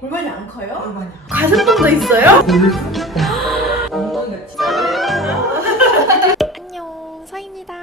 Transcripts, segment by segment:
골반이 안 커요? 골반이 가슴통도 있어요? 엉덩이가 튀 안녕 서입니다.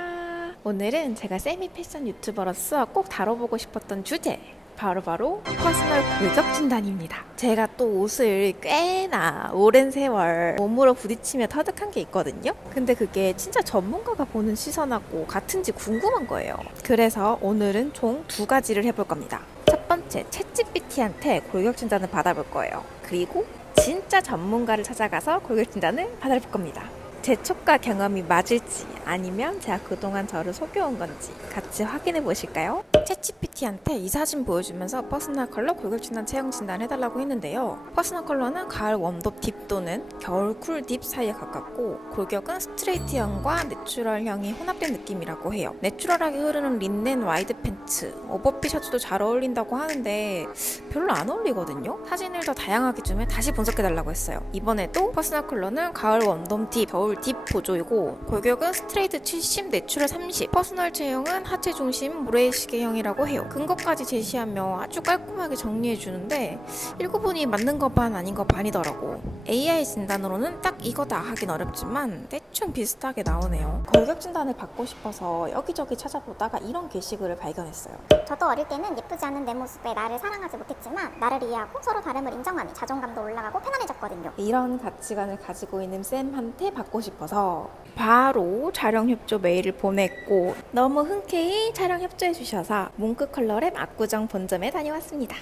오늘은 제가 세미 패션 유튜버로서 꼭 다뤄보고 싶었던 주제 바로 바로 퍼스널 골격 진단입니다. 제가 또 옷을 꽤나 오랜 세월 몸으로 부딪히며 터득한 게 있거든요. 근데 그게 진짜 전문가가 보는 시선하고 같은지 궁금한 거예요. 그래서 오늘은 총 두 가지를 해볼 겁니다 첫 번째 챗GPT한테 골격 진단을 받아볼 거예요. 그리고 진짜 전문가를 찾아가서 골격 진단을 받아볼 겁니다. 제 촉과 경험이 맞을지 아니면 제가 그동안 저를 속여온 건지 같이 확인해 보실까요? 챗GPT한테 이 사진 보여주면서 퍼스널 컬러 골격 진단 체형 진단 해달라고 했는데요. 퍼스널 컬러는 가을 웜덥 딥 또는 겨울 쿨 딥 사이에 가깝고 골격은 스트레이트형과 내추럴형이 혼합된 느낌이라고 해요. 내추럴하게 흐르는 린넨 와이드 팬츠, 오버핏 셔츠도 잘 어울린다고 하는데 별로 안 어울리거든요. 사진을 더 다양하게 주면 다시 분석해달라고 했어요. 이번에도 퍼스널 컬러는 가을 웜돔 딥, 겨울 딥 보조이고 골격은 스트레이트 70, 내추럴 30, 퍼스널 체형은 하체 중심 모래시계형이라고 해요. 근거까지 제시하며 아주 깔끔하게 정리해주는데 읽어보니 맞는 거 반 아닌 거 반이더라고. AI 진단으로는 딱 이거다 하긴 어렵지만 대충 비슷하게 나오네요. 골격 진단을 받고 싶어서 여기저기 찾아보다가 이런 게시글을 발견했어요. 저도 어릴 때는 예쁘지 않은 내 모습에 나를 사랑하지 못했지만 나를 이해하고 서로 다름을 인정하니 자존감도 올라가고 편안해졌거든요. 이런 가치관을 가지고 있는 쌤한테 받고 싶어서 바로 촬영 협조 메일을 보냈고 너무 흔쾌히 촬영 협조해 주셔서 뭉크 컬러랩 압구정 본점에 다녀왔습니다.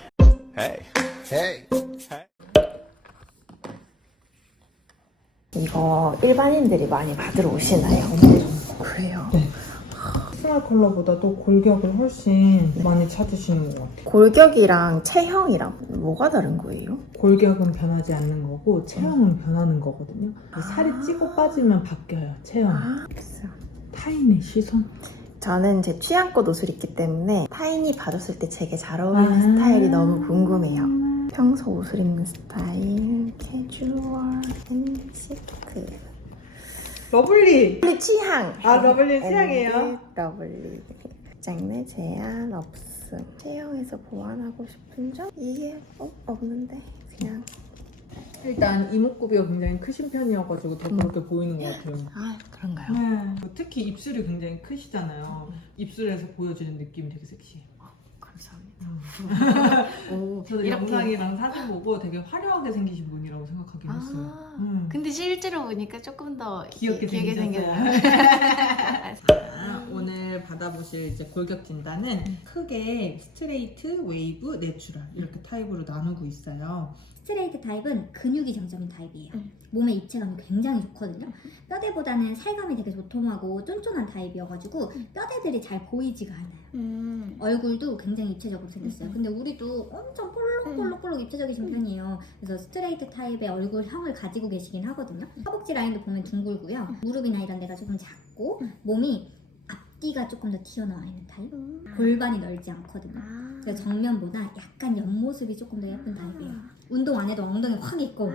Hey. Hey. 이거 일반인들이 많이 받으러 오시나요? 그래요. 퍼스널 컬러보다도 골격을 훨씬 많이 찾으시는 것 같아요. 골격이랑 체형이랑 뭐가 다른 거예요? 골격은 변하지 않는 거고 체형은 변하는 거거든요. 살이 찌고 빠지면 바뀌어요. 체형. 아. 타인의 시선. 저는 제 취향껏 옷을 입기 때문에 타인이 봐줬을 때 제게 잘 어울리는 아. 스타일이 너무 궁금해요. 평소 옷을 입는 스타일, 캐주얼, 앤 시크. 러블리. 러블리 취향. 아, 러블리 취향이에요? 러블리. 장르 제한 없음. 체형에서 보완하고 싶은 점? 이게 어, 없는데 그냥. 일단 이목구비가 굉장히 크신 편이어가지고 더 그렇게 보이는 것 같아요. 아 그런가요? 네. 특히 입술이 굉장히 크시잖아요. 입술에서 보여지는 느낌이 되게 섹시해. 감사합니다. 오, 저도 영상이랑 사진 보고 되게 화려하게 생기신 분이라고 생각하긴 했어요. 아, 음. 근데 실제로 보니까 조금 더 귀엽게 귀-. 생겼어요. 받아보실 이제 골격 진단은 크게 스트레이트, 웨이브, 내추럴 이렇게 타입으로 나누고 있어요. 스트레이트 타입은 근육이 장점인 타입이에요. 음. 몸의 입체감이 굉장히 좋거든요. 뼈대보다는 살감이 되게 도톰하고 쫀쫀한 타입이어가지고 음. 뼈대들이 잘 보이지가 않아요. 얼굴도 굉장히 입체적으로 생겼어요. 음. 근데 우리도 엄청 볼록볼록볼록 입체적이신 편이에요. 그래서 스트레이트 타입의 얼굴형을 가지고 계시긴 하거든요. 허벅지 라인도 보면 둥글고요. 무릎이나 이런 데가 조금 작고 몸이 앞뒤가 조금 더 튀어나와 있는 타입. 골반이 넓지 않거든요. 그래서 정면보다 약간 옆모습이 조금 더 예쁜 타입이에요. 운동 안 해도 엉덩이 확 있고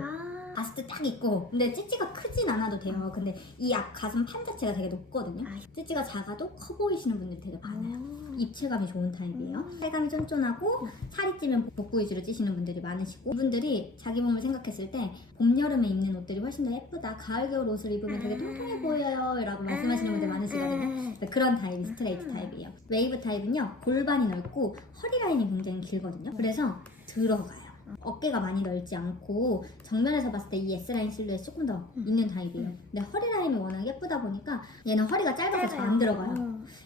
때딱 있고 근데 찌찌가 크진 않아도 돼요. 근데 이 앞 가슴 판 자체가 되게 높거든요. 찌찌가 작아도 커 보이시는 분들이 되게 많아요. 입체감이 좋은 타입이에요. 살감이 쫀쫀하고 살이 찌면 복부 위주로 찌시는 분들이 많으시고 이분들이 자기 몸을 생각했을 때 봄, 여름에 입는 옷들이 훨씬 더 예쁘다. 가을, 겨울 옷을 입으면 되게 통통해 보여요. 라고 말씀하시는 분들 많으시거든요. 네, 그런 타입이 스트레이트 타입이에요. 웨이브 타입은요 골반이 넓고 허리 라인이 굉장히 길거든요. 그래서 들어가요. 어깨가 많이 넓지 않고 정면에서 봤을 때 이 S 라인 실루엣이 조금 더 있는 타입이에요. 근데 허리 라인이 워낙 예쁘다 보니까 얘는 허리가 짧아서 잘 안 들어가요.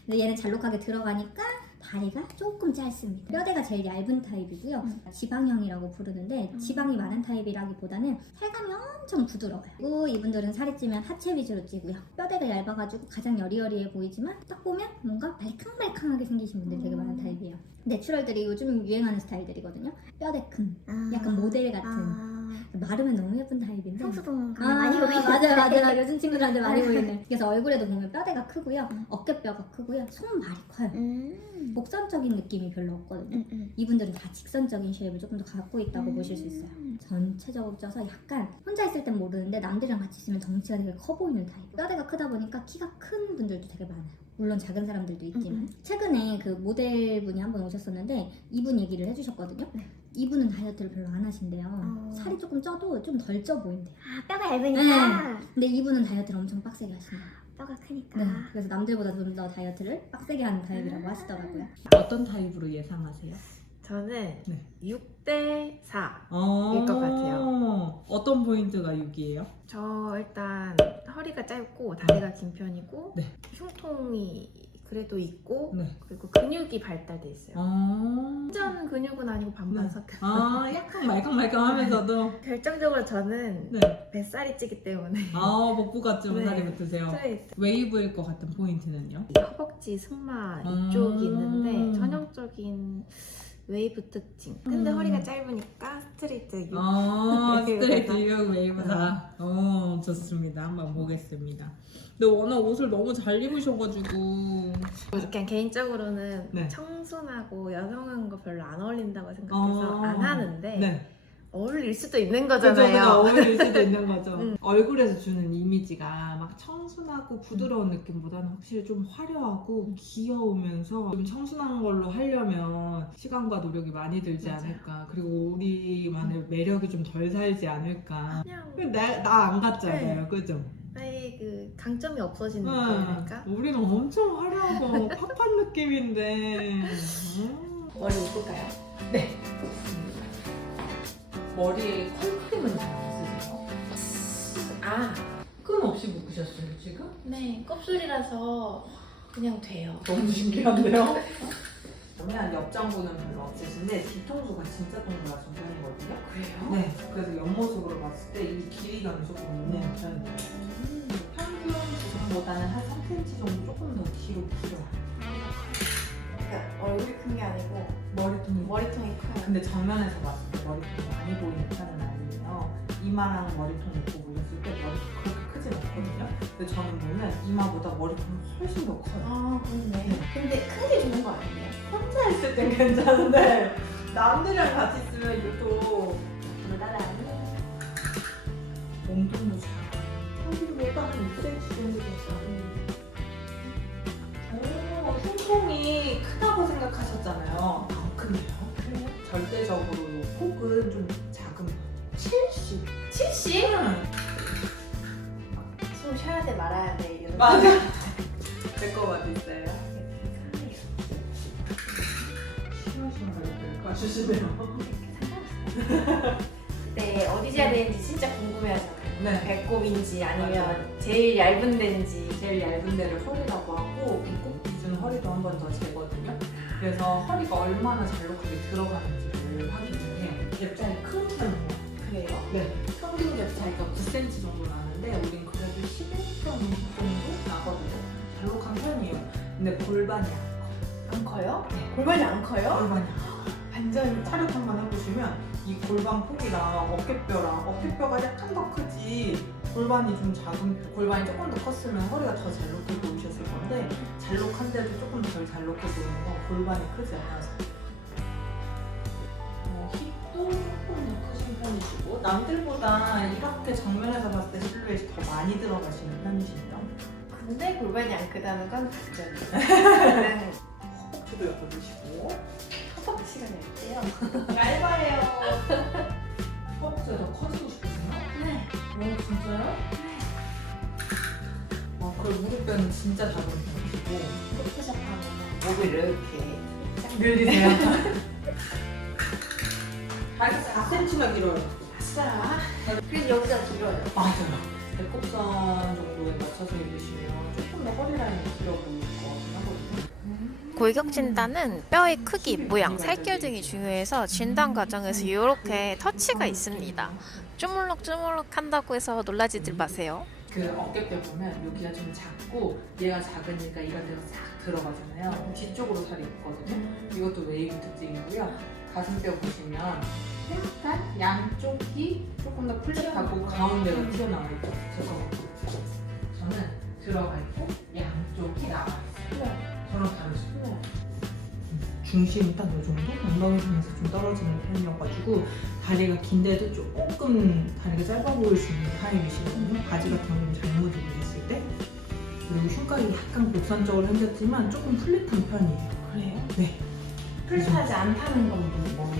근데 얘는 잘록하게 들어가니까 다리가 조금 짧습니다. 뼈대가 제일 얇은 타입이고요. 지방형이라고 부르는데 지방이 많은 타입이라기보다는 살감이 엄청 부드러워요. 그리고 이분들은 살이 찌면 하체 위주로 찌고요. 뼈대가 얇아가지고 가장 여리여리해 보이지만 딱 보면 뭔가 말캉말캉하게 생기신 분들이 되게 많은 타입이에요. 내추럴들이 요즘 유행하는 스타일들이거든요. 뼈대 큰, 약간 모델 같은. 마르면 너무 예쁜 타입인데. 성수동 아, 많이 보이는 맞아요, 맞아요. 요즘 친구들한테 많이 보이는. 그래서 얼굴에도 보면 뼈대가 크고요, 음. 어깨뼈가 크고요, 손발이 커요. 음. 곡선적인 느낌이 별로 없거든요. 음, 음. 이분들은 다 직선적인 쉐입을 조금 더 갖고 있다고 음. 보실 수 있어요. 전체적으로 쪄서 약간 혼자 있을 땐 모르는데 남들이랑 같이 있으면 덩치가 되게 커 보이는 타입. 뼈대가 크다 보니까 키가 큰 분들도 되게 많아요. 물론 작은 사람들도 있지만 음, 최근에 그 모델분이 한 번 오셨었는데 이분 얘기를 해주셨거든요. 네. 이분은 다이어트를 별로 안 하신대요. 어. 살이 조금 쪄도 좀 덜 쪄 보인대요. 아 뼈가 얇으니까 근데 이분은 다이어트를 엄청 빡세게 하신대요. 뼈가 크니까 네. 그래서 남들보다 좀 더 다이어트를 빡세게 하는 타입이라고 하시더라고요. 어떤 타입으로 예상하세요? 저는 네. 6대 4. 어... 것 같아요. 어떤 포인트가 6이에요? 저 일단 허리가 짧고 다리가 긴 편이고 네. 흉통이 그래도 있고 네. 그리고 근육이 발달돼 있어요. 어... 완전 근육은 아니고 반반 네. 섞여. 아, 약간 말캉말캉하면서도 결정적으로 저는 네. 뱃살이 찌기 때문에 아, 복부가 좀 네. 살이 붙으세요. 스트레이트. 웨이브일 것 같은 포인트는요? 허벅지, 승마 음. 이쪽이 있는데 전형적인 웨이브 특징. 근데 음. 허리가 짧으니까 스트레이트. 육. 아, 스트레이트 웨이브다. 유형 웨이브다. 어, 좋습니다. 한번 보겠습니다. 근데 워낙 옷을 너무 잘 입으셔가지고. 그냥 개인적으로는 네. 청순하고 여성한 거 별로 안 어울린다고 생각해서 어. 안 하는데 네. 어울릴 수도 있는 그죠, 그죠. 거잖아요. 어울릴 수도 있는 거죠. 음. 얼굴에서 주는 이미지가 막 청순하고 부드러운 느낌보다는 확실히 좀 화려하고 귀여우면서 좀 청순한 걸로 하려면 시간과 노력이 많이 들지 맞아요. 않을까. 그리고 우리만의 매력이 좀 덜 살지 않을까. 그냥 나안 같잖아요. 그죠? 나의 그 강점이 없어진 응. 느낌이랄까? 우리는 엄청 화려하고 팝한 느낌인데. 음. 머리 묶을까요? 머리에 컬크림은 잘안 쓰세요? 아, 끈 없이 묶으셨어요, 지금? 네. 껍술이라서 그냥 돼요. 너무 신기한데요? 그러면 옆장부는 별로 없으신데 뒤통수가 진짜 동그라신 편이거든요. 그래요? 네, 그래서 옆모습으로 봤을 때 이 길이감이 조금 있는 편이에요. 평균 지점보다는 한 3cm 정도 조금 더 뒤로 길어요. 그러니까 얼굴이 큰 게 아니고 머리통이 머리통이 커요. 근데 정면에서 봤을 때 머리통이 많이 보이는 편은 아니에요. 이마랑 머리통 있고 보였을 때 머리통 않거든요. 근데 저는 보면 이마보다 머리통이 훨씬 더 커요. 아, 그렇네. 근데 큰 게 좋은 거 아니에요? 혼자 있을 땐 괜찮은데 남들이랑 같이 있으면 이것도 따라하니? 몸통도 작아. 평균보다 한 6cm 정도 됐어요. 오, 흉통이 크다고 생각하셨잖아요. 안 크네요. 절대적으로 이 폭은 좀 작은 편. 70. 70? 응. 말아야 돼 이런 맞아. 심하신 걸 가주시네요. 네 어디 재야 되는지 진짜 궁금해하잖아요 네. 배꼽인지 아니면 제일 얇은 데인지 제일 얇은 데를 허리라고 하고 배꼽 기준 허리도 한 번 더 재거든요. 그래서 허리가 얼마나 잘록하게 들어가는지를 확인을 해요. 랩자리 큰 편이에요. 그래요? 네. 평균 랩자리가 9cm 정도 나는데 우린 그 근데 골반이 안안 커요? 네. 골반이 안 커요. 골반이 안 커요. 완전 촬영 한번 해보시면 이 골반 폭이랑 어깨뼈랑 어깨뼈가 약간 더 크지 골반이 좀 작은 편 골반이 조금 더 컸으면 허리가 더 잘록해 보이셨을 건데 잘록한데도 조금 덜 잘록해 보이는 건 골반이 크지 않아서 어, 힙도 조금 더 크신 편이시고 남들보다 이렇게 정면에서 봤을 때 실루엣이 더 많이 들어가시는 편이시죠 근데 골반이 안 크다는 건 단점이에요 허벅지도 예뻐지시고. 허벅지가 얇대요. 얇아요. 허벅지가 더 커지고 싶으세요? 네. 오 진짜요? 아, 그 무릎뼈는 진짜 작은 편이시고. 포토샵 하면 목을 이렇게 늘리세요. 다리가 4cm나 길어요. 아싸. 그래서 여기가 길어요. 맞아요. 배꼽선 정도에 맞춰서 입으시면 조금 더 허리 라인이 길어 보일 것 같긴 하거든요. 골격 진단은 뼈의 크기, 모양, 살결 등이 중요해서 진단 과정에서 이렇게 터치가 있습니다. 쪼물럭쪼물럭 한다고 해서 놀라지들 마세요. 그 어깨 뼈 보면 여기가 좀 작고 얘가 작으니까 이런 데가 싹 들어가잖아요. 뒤쪽으로 살이 있거든요. 이것도 웨이브 특징이고요. 가슴뼈 보시면 약간 양쪽이 조금 더 플랫하고 가운데가 튀어나와 있죠. 그래서 저는 들어가 있고 양쪽이 나와 있어요. 저랑 다르죠. 중심이 딱 이 정도? 엉덩이선에서 좀 떨어지는 편이어가지고 다리가 긴데도 조금 다리가 짧아 보일 수 있는 타입이시거든요. 바지 같은 거좀 잘못 입으셨을 때. 그리고 흉곽이 약간 곡선적으로 생겼지만 조금 플랫한 편이에요. 그래요? 네. 플랫하지 않다는 건 뭐?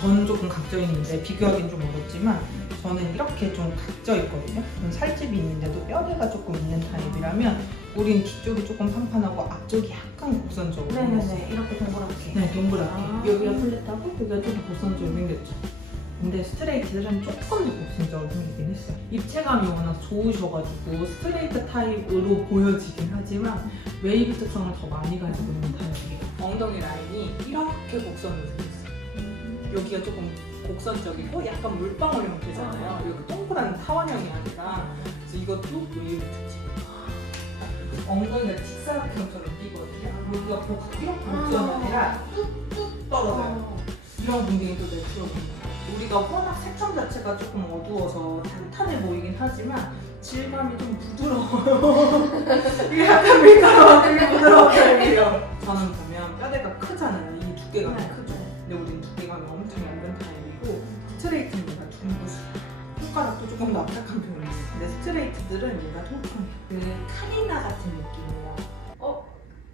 저는 조금 각져 있는데 비교하기는 좀 어렵지만 저는 이렇게 좀 각져 있거든요. 좀 살집이 있는데도 뼈대가 조금 있는 타입이라면 우린 뒤쪽이 조금 판판하고 앞쪽이 약간 곡선적으로 생겼어요. 이렇게 동그랗게. 네, 동그랗게. 아. 여기가 플랫하고 여기가 좀 곡선적으로 생겼죠. 근데 스트레이트들은 조금 더 곡선적으로 생기긴 했어요. 입체감이 워낙 좋으셔가지고 스트레이트 타입으로 보여지긴 하지만 웨이브 특성을 더 많이 가지고 있는 타입이에요. 엉덩이 라인이 이렇게 곡선으로 생겼어요. 여기가 조금 곡선적이고 약간 물방울 형태잖아요. 이렇게 동그란 타원형이 아니라 그래서 이것도 웨이브 특징. 엉덩이가 직사각형처럼 뛰거든요. 여기가 복 이렇게 곡선이 아니라 뚝뚝 떨어져요. 이런 분들이 또 내추럴입니다. 우리가 워낙 색감 자체가 조금 어두워서 탄탄해 보이긴 하지만 질감이 좀 부드러워요. 이게 약간 밀가루가 되게 부드러워 보여요. 저는 보면 뼈대가 크잖아요. 이 두께감이 네. 크죠. 근데 우린 두께감이 엄청 얇은 타입이고 스트레이트는 얘가 둥그스. 손가락도 조금 더 압착한 편이에요. 근데 스트레이트들은 얘가 통통해요. 그 카리나 같은 느낌이에요.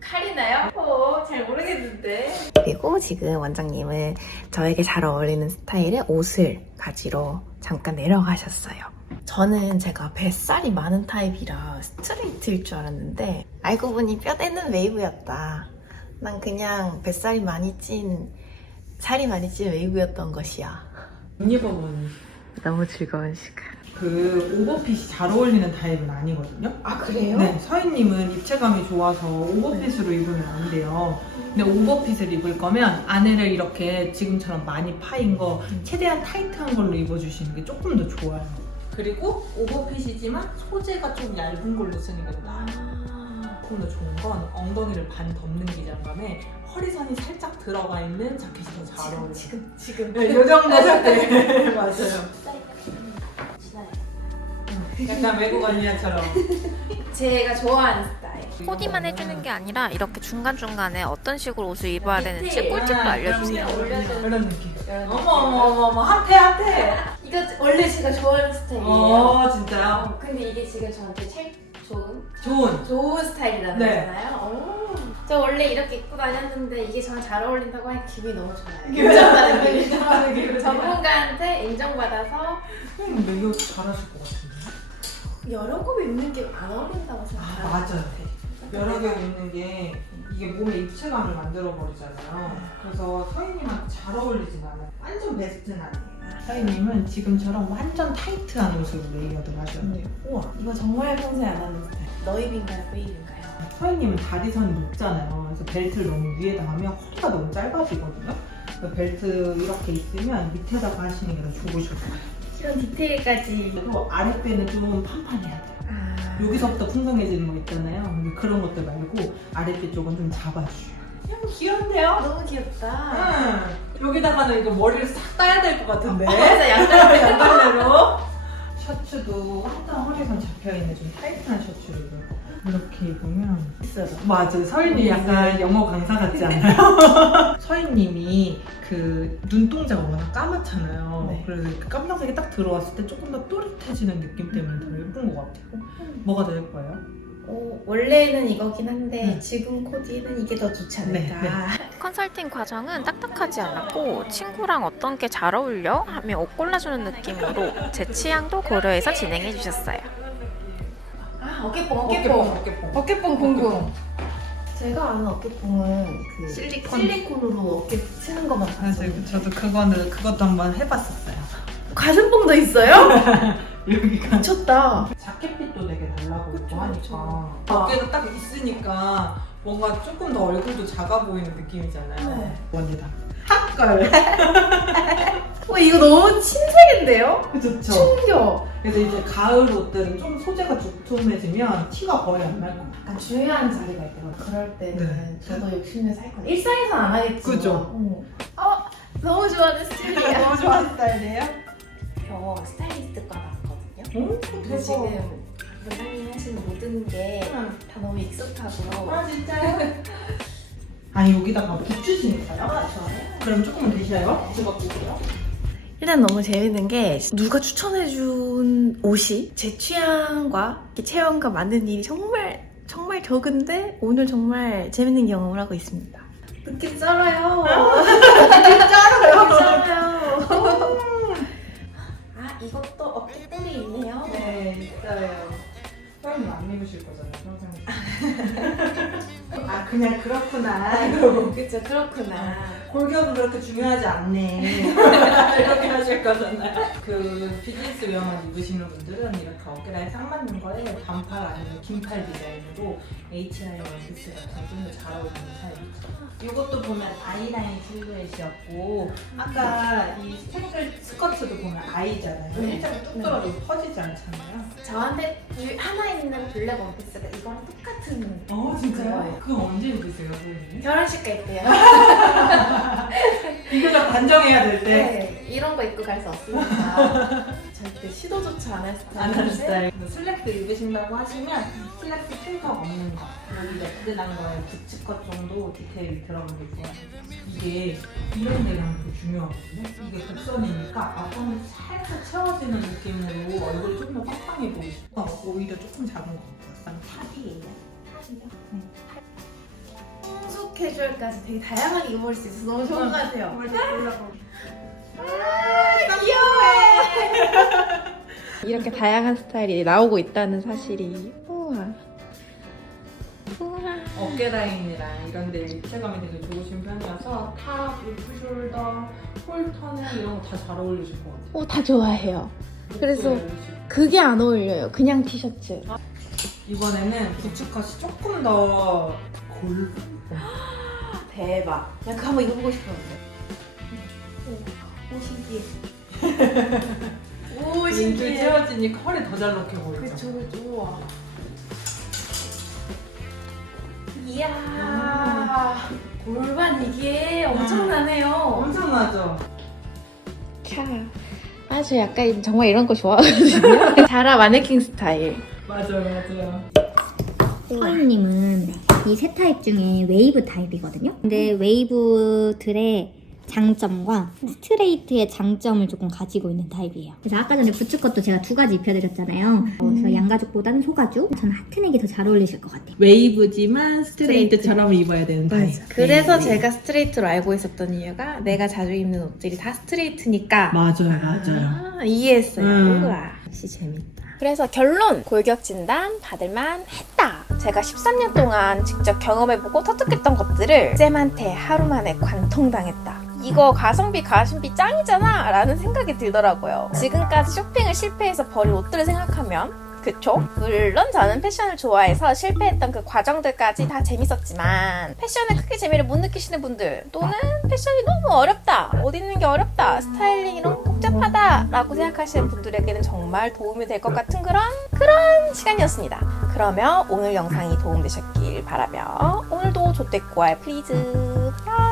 칼이나요? 어, 잘 모르겠는데. 그리고 지금 원장님은 저에게 잘 어울리는 스타일의 옷을 가지러 잠깐 내려가셨어요. 저는 제가 뱃살이 많은 타입이라 스트레이트일 줄 알았는데 알고 보니 뼈대는 웨이브였다. 난 그냥 뱃살이 많이 찐 살이 많이 찐 웨이브였던 것이야. 언니버거는 너무 즐거운 시간. 그 오버핏이 잘 어울리는 타입은 아니거든요. 아 그래요? 네, 서인님은 입체감이 좋아서 오버핏으로 입으면 안 돼요. 근데 오버핏을 입을 거면 안에를 이렇게 지금처럼 많이 파인 거 최대한 타이트한 걸로 입어주시는 게 조금 더 좋아요. 그리고 오버핏이지만 소재가 좀 얇은 걸로 쓰는 게더 나아요. 조금 더 좋은 건 엉덩이를 반 덮는 기장감에 허리선이 살짝 들어가 있는 자켓이 더 잘 어울려요. 지금, 지금. 네, 요 정도 자켓. 맞아요. 약간 외국 언니야처럼. 제가 좋아하는 스타일. 코디만 해주는 게 아니라 이렇게 중간중간에 어떤 식으로 옷을 입어야 되는지 꿀팁도 알려주세요. 이런 느낌. 어머 어머 어머 어머 핫해 핫해. 이거 원래 제가 좋아하는 스타일이에요. 어 진짜요? 어, 근데 이게 지금 저한테 제일 좋은 좋은. 좋은 스타일이라는 네. 거잖아요. 오. 저 원래 이렇게 입고 다녔는데 이게 저랑 잘 어울린다고 하니 기분이 너무 좋아요. 기분 인정받는 기분. 전문가한테 인정받아서 선생님 매겨 잘하실 것 같은데. 여러 겹 입는 게 안 어울린다고 아 생각해요. 맞아요. 여러 개 입는 게 이게 몸에 입체감을 만들어 버리잖아요. 그래서 서인님한테 잘 어울리진 않아요. 완전 베스트는 아니에요. 서인님은 지금처럼 완전 타이트한 옷으로 레이어드 하셔야 돼요. 우와. 이거 정말 평소에 안 하는 스타일. 너입인가요? 베입인가요? 서인님은 다리선이 높잖아요. 그래서 벨트를 너무 위에다 하면 허리가 너무 짧아지거든요. 그래서 벨트 이렇게 있으면 밑에다가 하시는 게 더 좋으실 거예요. 이런 디테일까지. 그리고 아랫배는 좀 판판해야 돼요. 아. 여기서부터 풍성해지는 거 있잖아요. 근데 그런 것들 말고 아랫배 쪽은 좀 잡아주셔요. 그냥 귀여운데요? 너무 귀엽다. 응. 여기다가는 이거 머리를 싹 따야 될 것 같은데. 맞아, 양다리 양갈래로. 셔츠도 완전 허리선 잡혀있는 좀 타이트한 셔츠를 입을 거. 이렇게 입으면 있어요. 맞아요. 서인님 약간 영어 강사 같지 않아요? 서인님이 그 눈동자가 워낙 까맣잖아요. 네. 그래서 그 깜짝색이 딱 들어왔을 때 조금 더 또렷해지는 느낌 때문에 더 예쁜 것 같아요. 뭐가 더 예뻐요? 어, 원래는 이거긴 한데 네. 지금 코디는 이게 더 좋지 않을까. 네, 컨설팅 과정은 딱딱하지 않았고 친구랑 어떤 게 잘 어울려? 하며 옷 골라주는 느낌으로 제 취향도 고려해서 진행해 주셨어요. 아, 어깨뽕, 어깨뽕. 어깨뽕. 어깨뽕 궁금. 제가 아는 어깨뽕은 그 실리콘. 실리콘으로 어깨 치는 것만 봤어요. 맞아요. 저도 그거는 그것도 한번 해봤었어요. 가슴뽕도 있어요? 여기가 미쳤다. 자켓핏도 되게 달라 보이고 그쵸, 하니까 그쵸. 어깨가 딱 있으니까 뭔가 조금 더 얼굴도 작아 보이는 느낌이잖아요. 네. 원이다. 핫걸. 어, 이거 너무 친색인데요? 좋죠. 충격. 그래서 이제 가을 옷들은 좀 소재가 두툼해지면 티가 거의 안 날 것 같아요. 약간 중요한 자리가 있더라고요. 그럴 때는 네. 저도 욕심을 살 거예요. 일상에서 안 하겠지만. 그죠. 어. 어, 너무 좋아하는 스타일이야. 너무 좋아하는 스타일이에요? 저 스타일리스트과 나왔거든요. 오, 그래서 지금 원장님 하시는 모든 게다 너무 익숙하고. 아 진짜요? 아니 여기다가 붙주시니까요? 아, 좋아요. 그럼 조금만 드셔요. 드셔볼게요. 일단 너무 재밌는 게 누가 추천해준 옷이 제 취향과 체형과 맞는 일이 정말 정말 적은데 오늘 정말 재밌는 경험을 하고 있습니다. 느낌 쩔어요. 느낌 쩔어요. 그냥 그렇구나. 이러고. 그쵸 그렇구나. 골격은 그렇게 중요하지 않네. 이렇게 하실 거잖아요. 그 비즈니스 웨어만 입으시는 분들은 이렇게 어깨라인 딱 맞는 거에 반팔 아니면 긴팔 디자인으로 H라인 원피스 같은 좀더 잘 어울리는 타입이죠. 이것도 보면 I라인 실루엣이었고 아까 이 스탱글 스커트도 보면 I잖아요. 네. 살짝 뚝 떨어지고 퍼지지 않잖아요. 저한테 이 하나 있는 블랙 원피스가 이거랑 똑같은 어 진짜요? 그거 언제 입으세요, 선생님? 결혼식 갈 때요. 이거 단정해야 될 때. 네, 이런 거 입고 갈 수 없으니까 절대 시도조차 안할안 하는 스타일인데 스타일. 슬랙스 입으신다고 하시면 슬랙스 필터 없는 거. 여기 매트 난 거에 부츠컷 정도 디테일이 좋아요. 이게 이런 데랑 되게 중요하거든요. 이게 곡선이니까 앞선을 살짝 채워지는 느낌으로 얼굴이 좀더 빡빡해 보이고 어, 오히려 조금 작은 것 같아요. 탑이에요. 풍속 캐주얼까지 되게 다양하게 입어볼 수 있어서 너무 좋은 것 같아요. 이렇게 다양한 스타일이 나오고 있다는 사실이. 어깨 라인이랑 이런 데 입체감이 되게 좋으신 편이어서 탑, 오프숄더, 폴터는 이런 거 다 잘 어울리실 것 같아요. 어, 다 좋아해요. 그래서 목도리 어울리시고. 그게 안 어울려요. 그냥 티셔츠. 이번에는 부츠컷이 조금 더 골. 대박. 나 그거 한번 입어보고 싶었는데. 오, 오 신기해. 오 신기해. 채워지니까 허리 더잘 넣게 보이죠. 그쵸 그쵸. 이야. 골반 이게 엄청나네요. 엄청나죠? 차. 아, 저 약간 정말 이런 거 좋아하거든요. 자라 마네킹 스타일. 맞아요, 맞아요. 서인님은 이 세 타입 중에 웨이브 타입이거든요. 근데 웨이브들의 장점과 스트레이트의 장점을 조금 가지고 있는 타입이에요. 그래서 아까 전에 부츠컷도 제가 두 가지 입혀드렸잖아요. 그래서 양가죽보다는 소가죽. 저는 하트넥이 더 잘 어울리실 것 같아요. 웨이브지만 스트레이트처럼 입어야 되는 타입. 그래서 제가 스트레이트로 알고 있었던 이유가 내가 자주 입는 옷들이 다 스트레이트니까. 맞아요, 맞아요. 아, 이해했어요. 음. 우와. 역시 재밌다. 그래서 결론 골격 진단 받을만 했다. 제가 13년 동안 직접 경험해보고 터득했던 것들을 쌤한테 하루 만에 관통당했다. 이거 가성비 가심비 짱이잖아 라는 생각이 들더라고요. 지금까지 쇼핑을 실패해서 버린 옷들을 생각하면 그쵸? 물론 저는 패션을 좋아해서 실패했던 그 과정들까지 다 재밌었지만 패션의 크게 재미를 못 느끼시는 분들 또는 패션이 너무 어렵다 옷 입는 게 어렵다 스타일링이 너무 복잡하다 라고 생각하시는 분들에게는 정말 도움이 될 것 같은 그런 그런 시간이었습니다. 그러면 오늘 영상이 도움되셨길 바라며 오늘도 조떼꼬알 플리즈 야